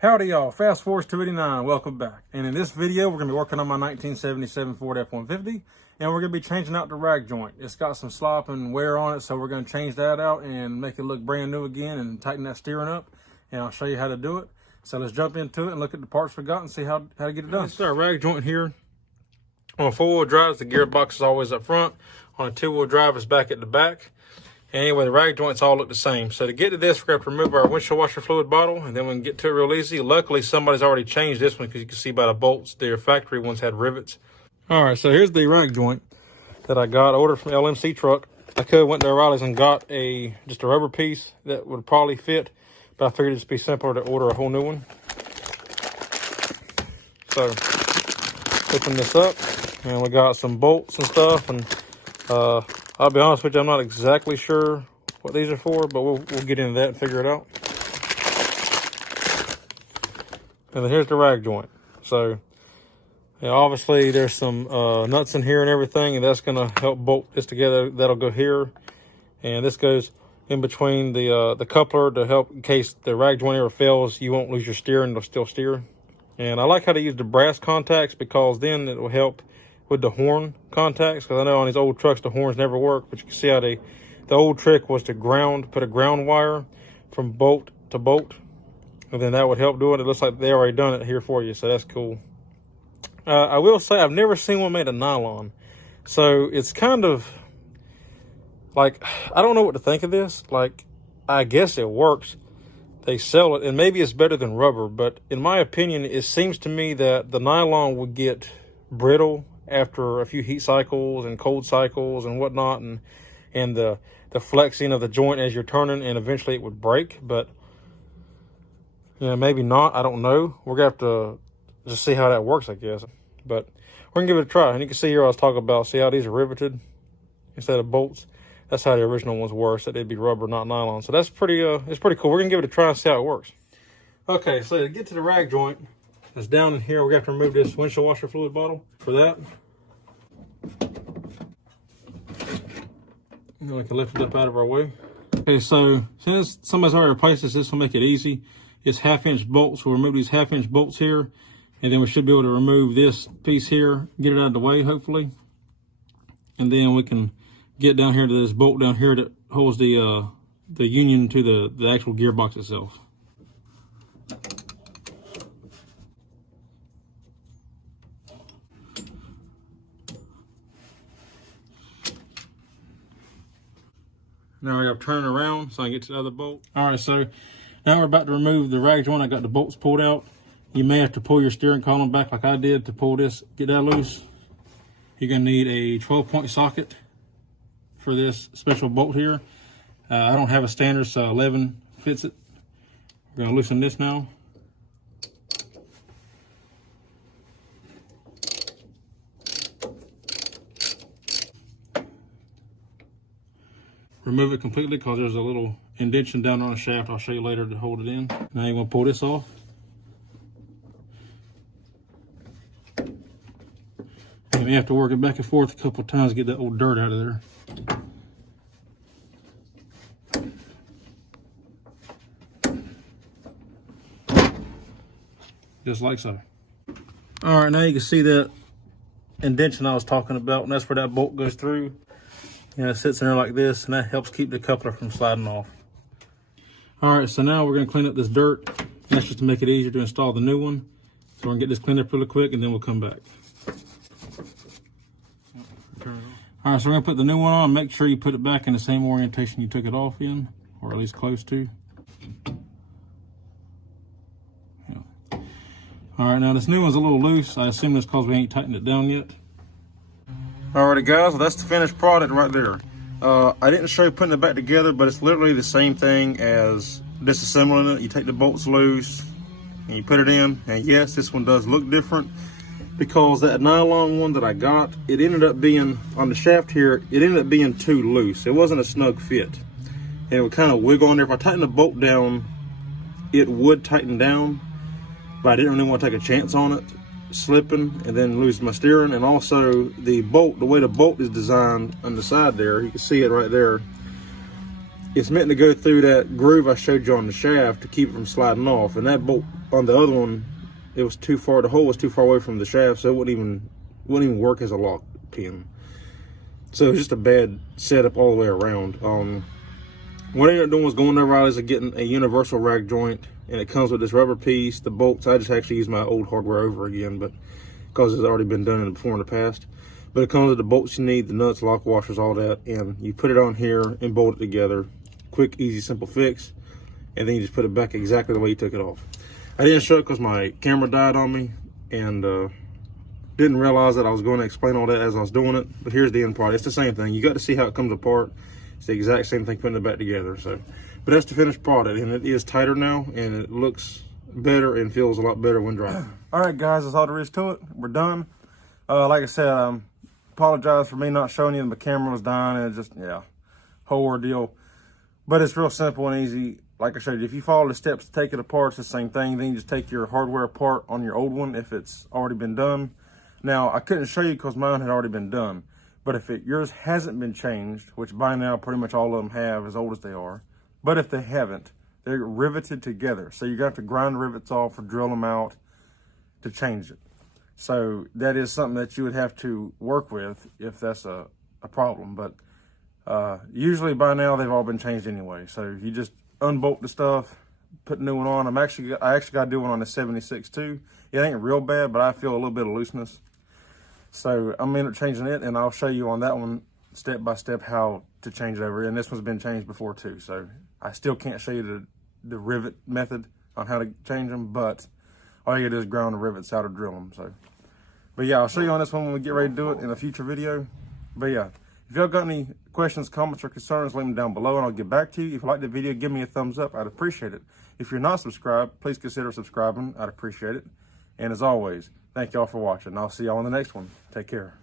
Howdy y'all, Fast Force 289, welcome back. And in this video, we're going to be working on my 1977 Ford F-150, and we're going to be changing out the rag joint. It's got some slop and wear on it, so we're going to change that out and make it look brand new again and tighten that steering up, and I'll show you how to do it. So let's jump into it and look at the parts we got and see how to get it done. This is our rag joint here. On a four-wheel drive, the gearbox is always up front. On a two-wheel drive, it's back at the back. Anyway, the rag joints all look the same. So to get to this, we're going to remove our windshield washer fluid bottle, and then we can get to it real easy. Luckily, somebody's already changed this one because you can see by the bolts, their factory ones had rivets. All right, so here's the rag joint that I got, ordered from LMC Truck. I could have went to O'Reilly's and got just a rubber piece that would probably fit, but I figured it'd just be simpler to order a whole new one. So, open this up, and we got some bolts and stuff, and I'll be honest with you, I'm not exactly sure what these are for, but we'll get into that and figure it out. And then here's the rag joint. So, yeah, obviously there's some nuts in here and everything, and that's gonna help bolt this together. That'll go here, and this goes in between the coupler to help in case the rag joint ever fails, you won't lose your steering, it'll still steer. And I like how to use the brass contacts because then it will help with the horn contacts, because I know on these old trucks the horns never work, but you can see how the old trick was to put a ground wire from bolt to bolt, and then that would help do it. It looks like they already done it here for you, so that's cool. I will say I've never seen one made of nylon, so it's kind of like, I don't know what to think of this. Like, I guess it works. They sell it, and maybe it's better than rubber, but in my opinion, it seems to me that the nylon would get brittle after a few heat cycles and cold cycles and whatnot, and the flexing of the joint as you're turning, and eventually it would break. But you know, maybe not, I don't know. We're gonna have to just see how that works, I guess. But we're gonna give it a try. And you can see here I was talking about, see how these are riveted instead of bolts. That's how the original ones were, so they'd be rubber, not nylon. So that's pretty it's pretty cool. We're gonna give it a try and see how it works. Okay, so to get to the rag joint that's down in here, we're gonna have to remove this windshield washer fluid bottle. For that, and we can lift it up out of our way. Okay, so since somebody's already replaced this will make it easy. It's 1/2-inch bolts. We'll remove these 1/2-inch bolts here, and then we should be able to remove this piece here, get it out of the way, hopefully. And then we can get down here to this bolt down here that holds the union to the actual gearbox itself. Now we got to turn it around so I can get to the other bolt. All right, so now we're about to remove the rag joint. I got the bolts pulled out. You may have to pull your steering column back like I did to pull this, get that loose. You're gonna need a 12-point socket for this special bolt here. I don't have a standard, so 11 fits it. We're gonna loosen this now. Remove it completely because there's a little indentation down on the shaft. I'll show you later to hold it in. Now you're gonna pull this off. You may have to work it back and forth a couple of times to get that old dirt out of there. Just like so. All right, now you can see that indentation I was talking about, and that's where that bolt goes through. And it sits in there like this, and that helps keep the coupler from sliding off. All right, so now we're gonna clean up this dirt. And that's just to make it easier to install the new one. So we're gonna get this cleaned up really quick, and then we'll come back. All right, so we're gonna put the new one on. Make sure you put it back in the same orientation you took it off in, or at least close to. Yeah. All right, now this new one's a little loose. I assume that's because we ain't tightened it down yet. Alrighty guys, well, that's the finished product right there. I didn't show you putting it back together, but it's literally the same thing as disassembling it. You take the bolts loose and you put it in, and yes, this one does look different because that nylon one that I got, it ended up being, on the shaft here, it ended up being too loose. It wasn't a snug fit. And it would kind of wiggle on there. If I tighten the bolt down, it would tighten down, but I didn't really want to take a chance on it slipping and then losing my steering. And also the bolt, the way the bolt is designed on the side there, you can see it right there, it's meant to go through that groove I showed you on the shaft to keep it from sliding off. And that bolt on the other one, it was too far, the hole was too far away from the shaft, so it wouldn't even work as a lock pin. So it was just a bad setup all the way around. What I ended up doing was going over is getting a universal rack joint, and it comes with this rubber piece, the bolts. I just actually used my old hardware over again, but because it's already been done before in the past. But it comes with the bolts you need, the nuts, lock washers, all that, and you put it on here and bolt it together. Quick, easy, simple fix, and then you just put it back exactly the way you took it off. I didn't show it because my camera died on me, and didn't realize that I was going to explain all that as I was doing it. But here's the end product. It's the same thing. You got to see how it comes apart. It's the exact same thing putting it back together. So, but that's the finished product, and it is tighter now, and it looks better and feels a lot better when driving. All right, guys, that's all there is to it. We're done. Like I said, apologize for me not showing you. My camera was dying, and it just, yeah, whole ordeal. But it's real simple and easy. Like I showed you, if you follow the steps to take it apart, it's the same thing. Then you just take your hardware apart on your old one if it's already been done. Now, I couldn't show you because mine had already been done. But if yours hasn't been changed, which by now pretty much all of them have, as old as they are. But if they haven't, they're riveted together. So you're going to have to grind the rivets off or drill them out to change it. So that is something that you would have to work with if that's a problem. But usually by now they've all been changed anyway. So you just unbolt the stuff, put a new one on. I actually got to do one on the 76 too. It ain't real bad, but I feel a little bit of looseness. So I'm going to end up changing it, and I'll show you on that one step by step how to change it over. And this one's been changed before too. So I still can't show you the rivet method on how to change them, but all you gotta do is ground the rivets out or drill them. So, but yeah, I'll show you on this one when we get ready to do it in a future video. But yeah, if y'all got any questions, comments, or concerns, leave them down below and I'll get back to you. If you like the video, give me a thumbs up. I'd appreciate it. If you're not subscribed, please consider subscribing. I'd appreciate it. And as always, thank y'all for watching. I'll see y'all on the next one. Take care.